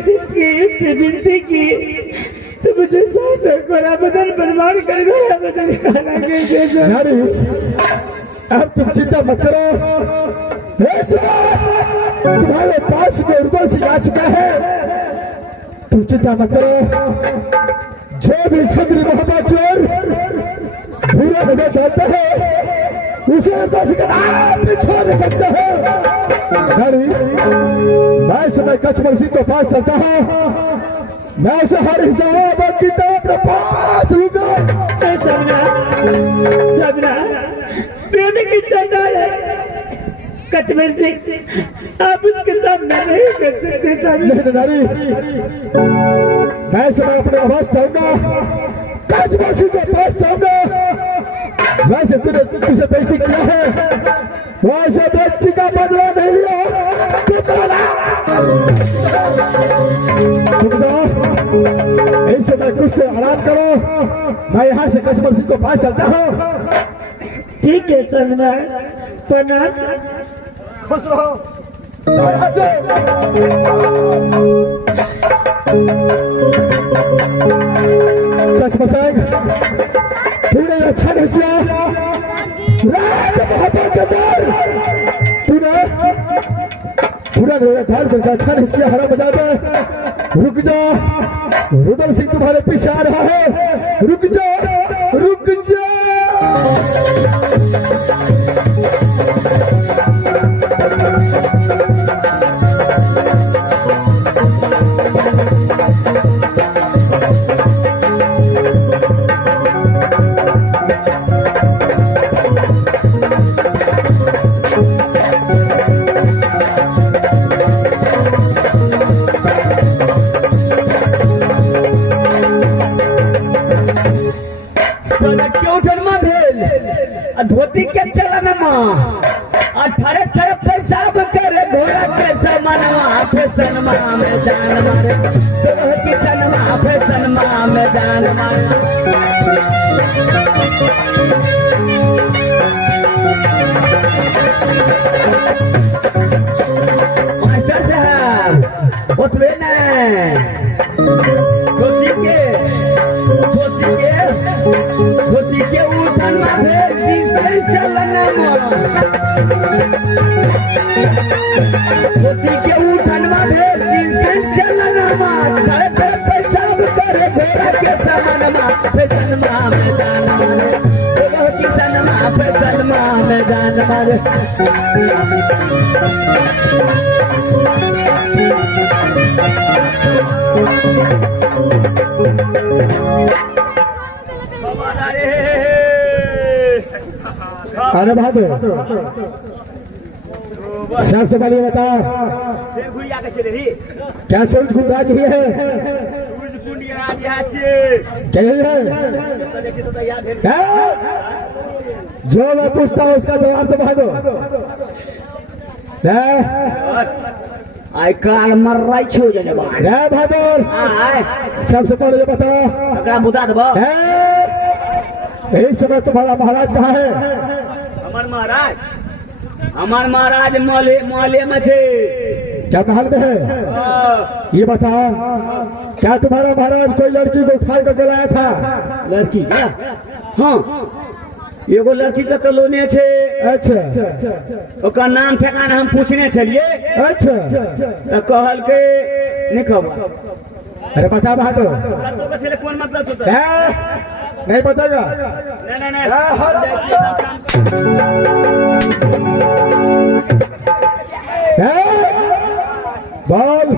कोशिश की, उससे विनती की तो मुझे शासक को बदन पर मार कर गया बदन खाना के नारी, अब तुम चिंता मत करो। तुम्हारे पास में उर्दू सिखा चुका है, तुम चिंता मत करो। जो भी सदरी मोहब्बत की ओर बुरा नजर डालता है उसे उर्दू सिखा आप भी छोड़ सकते हो। नारी, मैं समय कचमल सिंह के पास चलता हूँ, मैं उसे हर हिसाब किताब अपने पास लूंगा। सबना प्रेमी की चंदा है कचमल सिंह, आप उसके सामने नहीं कर सकते। नहीं नारी, मैं समय अपने आवाज चाहूंगा, कचमल सिंह के पास चाहूंगा। वैसे तूने तुझे बेइज्जती किया है, वैसे बेइज्जती का बदला नहीं लिया तो बोला। तुम जाओ, इस समय कुछ देर आराम करो, मैं यहाँ से कचमल सिंह को पास चलता हूँ। ठीक है सबना, प्रणाम। खुश रहो। यहाँ से कचमल सिंह, तूने अच्छा नहीं किया। राज मोहब्बत के दर तूने पूरा ढाल कर अच्छा नहीं किया। हरा बजा दे। रुक जा, रुदल सिंह तुम्हारे पीछे आ रहा है। रुक जा, रुक जा। धोती के चलन अठारह अठारह पैसा करे घोड़ा के समनवा फैशन में जान मारे धोती सनमा फैशन में जान मारे। मास्टर साहब उठवे न, धोती के उठन में चलन धोती के उठन में चलन पैसा करे घोड़ा के समान फैशन में जान मारे धोती सनमा फैशन में जान मारे। अरे बहादुर, सबसे पहले ये बता, क्या सूरज कुंड राज ही है? क्या यही है? जो मैं पूछता हूँ उसका जवाब तो बहादुर। आई काल मर रही छो जने बहादुर, सबसे पहले ये बता, बुता दबा इस समय तुम्हारा महाराज कहाँ है? हमार महाराज मोहल्ले में छे। क्या महल में है? ये बता, क्या तुम्हारा महाराज कोई लड़की को उठा कर लाया था? लड़की क्या? हाँ, एगो लड़की का तो लोने छे। अच्छा, ओका नाम ठिकाना हम पूछने चलिए। अच्छा, तो कहल के नहीं खबर। अरे बता बहादुर, कौन मतलब नहीं बताएगा? बोल,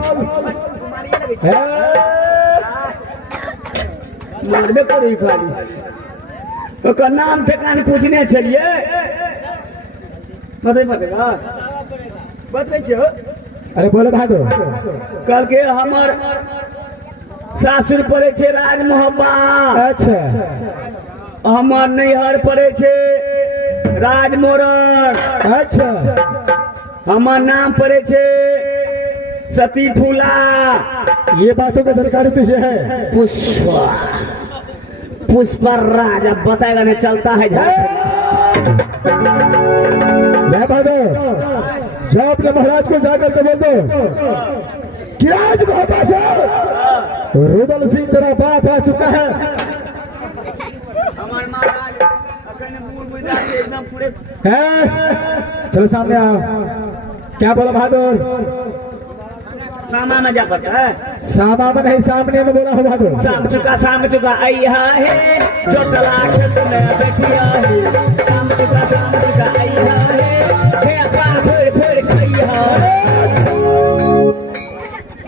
मारबे करी खाली। ओकर नाम ठिकाना पूछने चलिए। बतेगा बतबै छो। अरे बोलो बहादुर। कल के हमार सासुर पड़े छे राज मोहब्बा। अच्छा, हमार नैहर पड़े छे राज मोरन। अच्छा, हमार नाम पड़े छे सती फूला। ये बातों की जानकारी तुझे है? पुष्पा, पुष्पा राज। अब बताएगा नहीं चलता है बहादुर, जाओ अपने महाराज को जाकर के बोल दो कि आज बाबा से रुदल सिंह तेरा बाप आ चुका है। हमारे महाराज अखन मूल बुझा के एकदम पूरे है चलो सामने आओ। क्या बोला बहादुर? सामा में जा पड़ता है। सामा में नहीं सामने में बोला हो बहादुर। शाम चुका आइया है जो तलाक में बैठिया है। शाम चुका आइया है अपना फोड़ फोड़ खाइया है।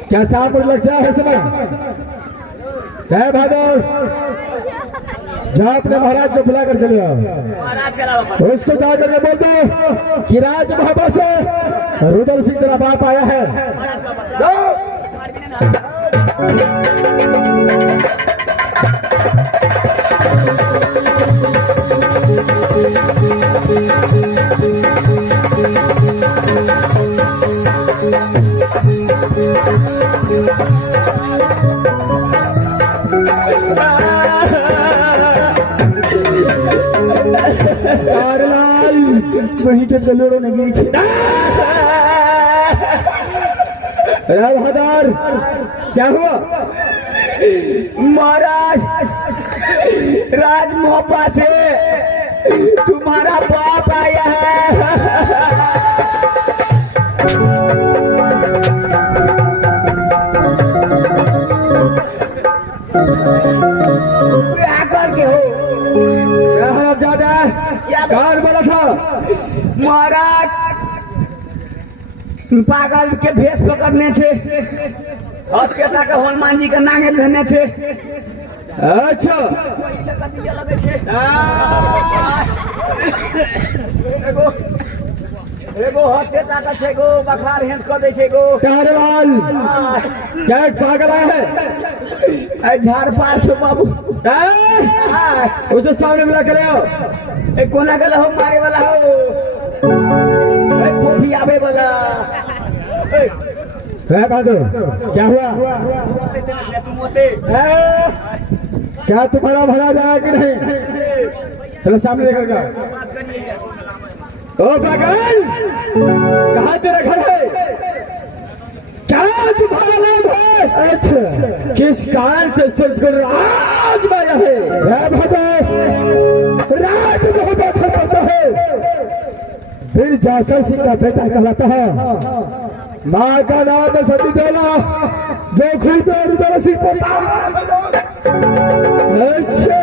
क्या शाम लग जाए है समय? है बहादुर जा अपने महाराज को बुला कर चले आओ। महाराज के अलावा उसको जाकर के बोल दो कि राज बाबा से रुदल सिंह तेरा बाप आया है। जाओ। वहीं के गलोड़ों ने गिरी छे। बहादुर क्या हुआ? महाराज राज मोहब्बा से तुम्हारा बाप आया है। क्या करके हो? ज्यादा कौन बोला था? महाराज पागल के भेष पकड़ने छे। हॉस्पिटल के हनुमान जी के नागे रहने छे। अच्छा एगो हत्या टाका छे गो बखार हेंद कर दे छे गो। कारवाल क्या पागल है? झाड़ पार छो बाबू। उसे सामने मिला कर आओ। ए कोना गला हो मारे वाला हो। ए कोफी आवे वाला। बहादुर क्या हुआ? क्या तुम्हारा भरा जाए कि नहीं? चलो सामने लेकर जाओ। ओ पागल कहाँ तेरा घर है? क्या तुम्हारा नाम है? अच्छा किस कारण से सोच कर राज माया है? राज बहुत अच्छा करता है। फिर जासल सिंह का बेटा कहलाता है। माँ का नाम है सती देवला जो खुद रुदल सिंह पोता। अच्छा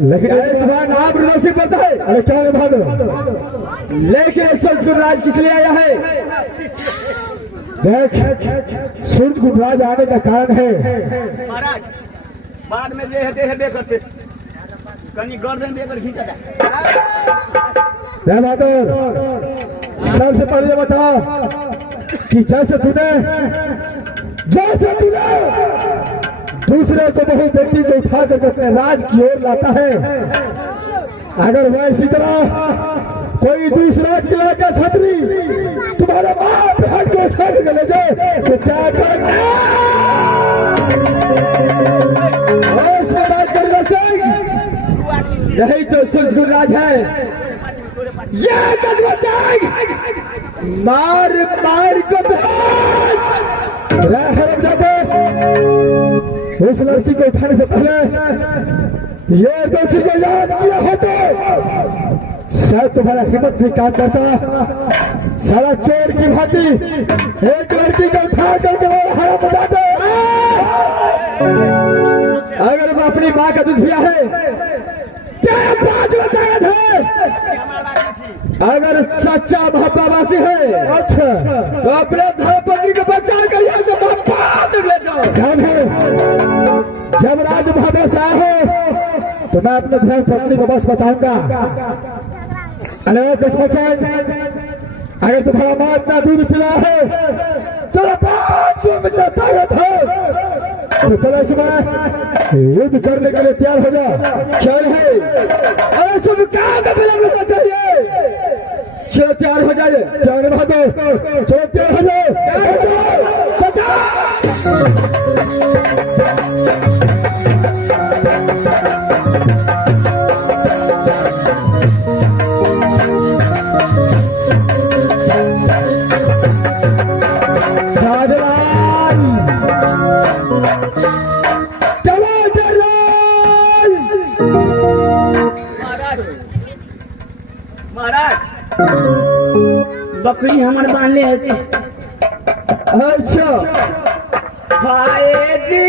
लेकिन तुम्हारा नाम रुदल सिंह पड़ता है? अरे क्या है बहादुर? लेकिन सूरज राज किस लिए आया है? देख सूरज राज आने का कारण है महाराज बाद में जे हेते हेबे करते कनी गर्दन बेकर खींचा जा। बहादुर सबसे पहले बता कि जैसे तूने दूसरे को बहु बेटी को उठा करके अपने राज की ओर लाता है, अगर वह इसी तरह कोई दूसरा किला का छतरी तुम्हारे माँ बहन को उठा करके ले जाए तो क्या करेंगे? यही तो सूरज राज है। मार मार को उस लड़की को उठाने से पहले ये दोषी को याद किया होता शायद तुम्हारा हिम्मत भी काम करता। सारा चोर की भांति एक लड़की को उठा करके हरा बजा दे। अगर वो अपनी माँ का दूध पिया है क्या बात बताया था? अगर सच्चा मोहब्बावासी है अच्छा तो अपने धर्मपत्नी को बचा कर यहाँ से मोहब्बत ले जाओ। ध्यान है जब राज भावे से आए हो तो मैं अपने धर्मपत्नी को बस बचाऊंगा। अरे कुछ बचाएं अगर तुम्हारा माँ इतना दूध पिला है तेरा 5 मिनट ताकत है तो चलो इसमें युद्ध करने के लिए तैयार हो जा। चल है अरे शुभ काम में विलंब होना चाहिए। चलो तैयार हो जाए। तैयार बहादुर चलो तैयार हो जाओ। राजराज बकरी हमारे बांधले हती। अच्छा हाय जी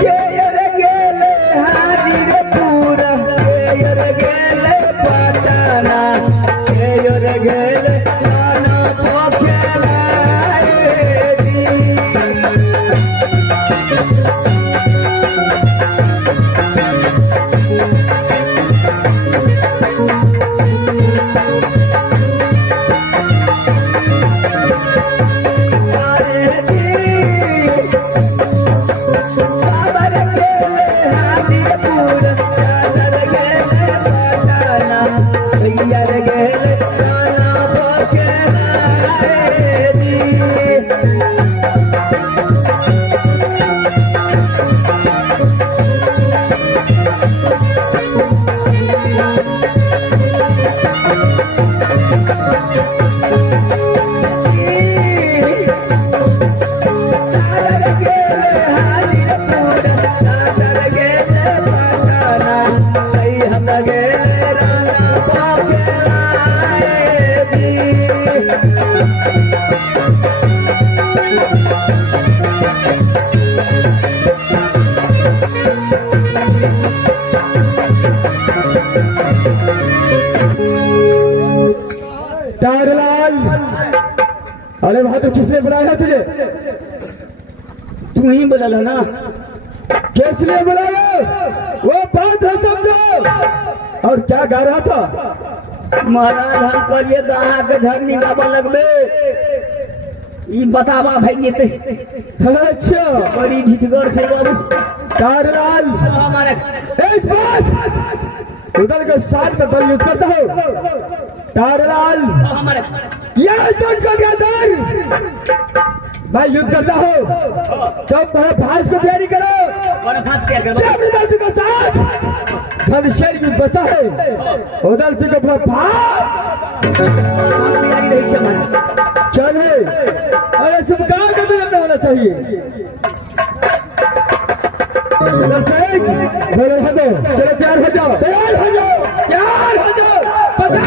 के यर गेले हाजीरपुर के यर गेले पटना के यर गेले खाना पोखेला जी। तारलाल, अरे वहां तो किसने बुलाया तुझे? तू ही बोला ना। किसने बुलाया? वो बात है समझो। और क्या गा रहा था? महाराज हम करिए गाहा के झरनी गाबा लगबे ई बतावा भाई ते। अच्छा बड़ी ढिठगर छे बाबू। तारलाल हमारे इस बात उधर के साथ में बल युद्ध करता हो। तारलाल हमारे यह सोच कर गया मैं युद्ध करता हूँ तो बड़े भाष को तैयारी करो। बड़ा खास क्या करो जबरदस्ती का साथ धनुषेर युद्ध बता है उधर से को अपना भाग तैयारी रही छे हमारे। चलिए अरे सब काम का भी लगना होना चाहिए। मेरे हदो चलो तैयार हो जाओ तैयार हो जाओ तैयार हो जाओ पता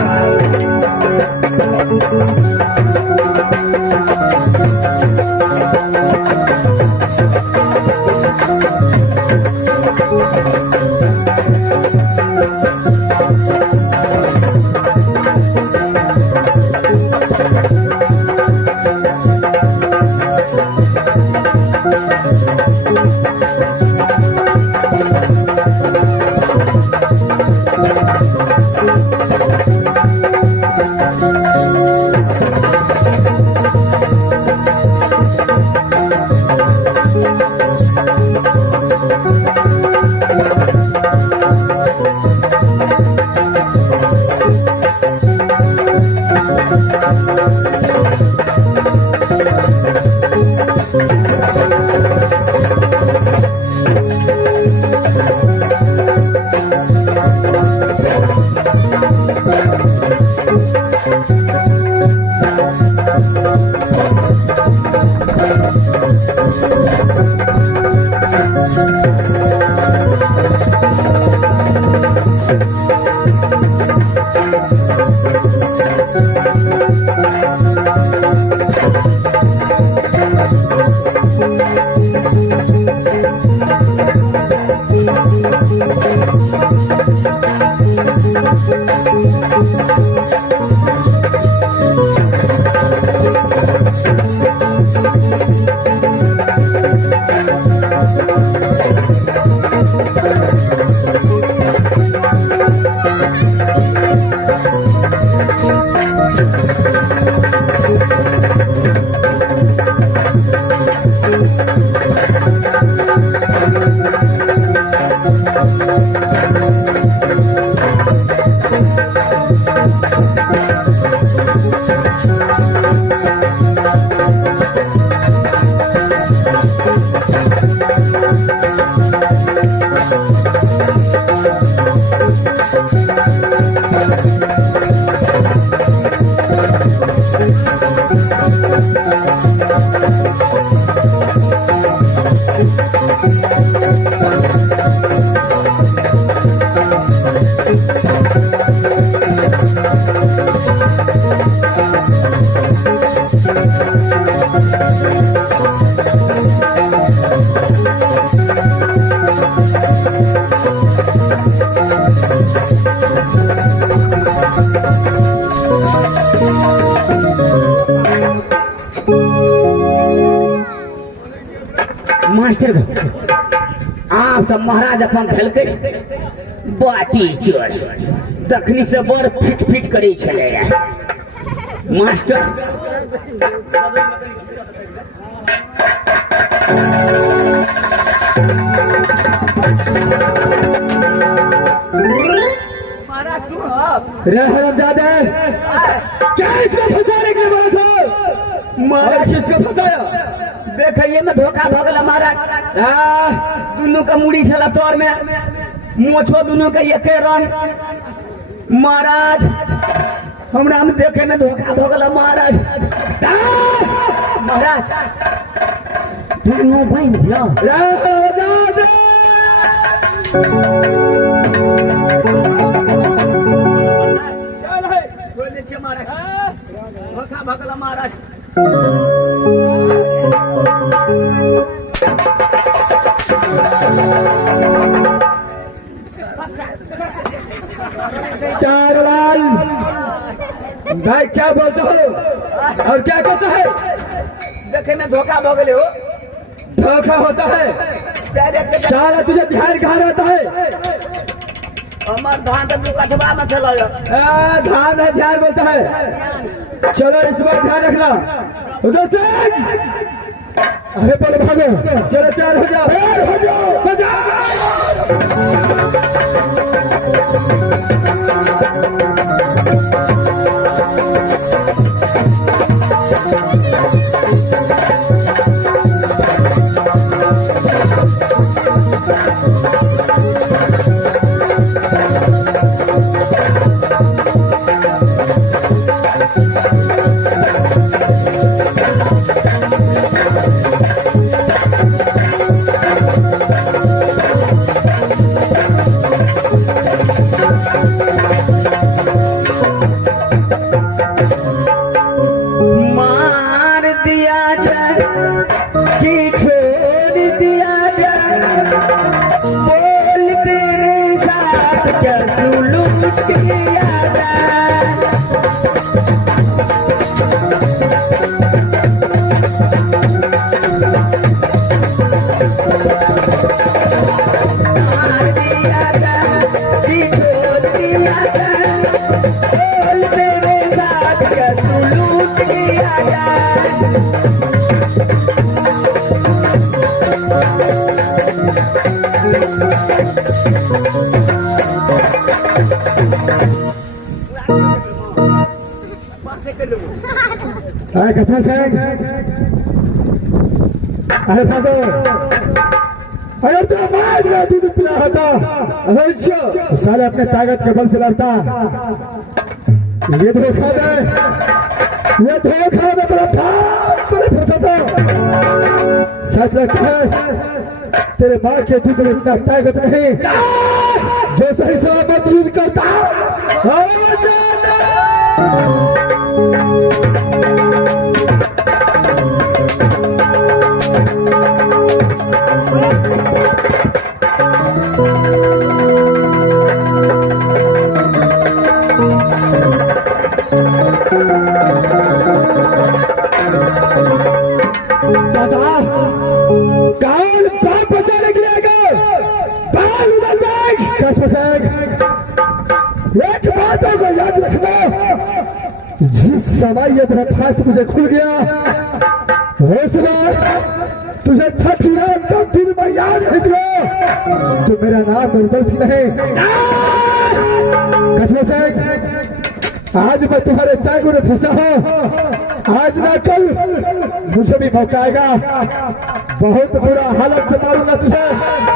मास्टर आप तो महाराज अपन धलकै बाटी चोर तखनी से बड़ फिट फिट करे छले मास्टर रहमजादे क्या इसको फंसाने के लिए बोला था? महाराज इसको फंसाया देखिए में धोखा भगल महाराज दोनों का मुड़ी छला तोर में मोछो दोनों का एक रंग महाराज हमरा में देखे में धोखा भगल महाराज महाराज दोनों बहन दिया धोखा भगल महाराज चारलाल भाई क्या बोलते हो और क्या कहते है? देखे में धोखा भगले हो धोखा होता है सारा तुझे ध्यान कहाँ रहता है? हमार धान तो कथवा में चला धान है ध्यान बोलता है चलो इस बार ध्यान रखना उधर से अरे बोलो भागो चलो तैयार हो जाओ कसम से अरे फादो अगर तो आवाज ना दूध पिला होता अच्छा साले अपने ताकत के बल से लड़ता ये धोखा दे बड़ा फास को नहीं फंसाता सच लगता है तेरे माँ के दूध में इतना ताकत नहीं जो सही सलामत यूज करता एक बातों को याद रखना जिस समय ये फास्ट मुझे खुल गया हौसला तुझे छठी रात का दिन में याद रख लो तो मेरा नाम निर्बल नहीं कसम से आज मैं तुम्हारे चाकू में फंसा हूँ आज ना कल मुझे भी मौका आएगा बहुत बुरा हालत से मारूंगा तुझे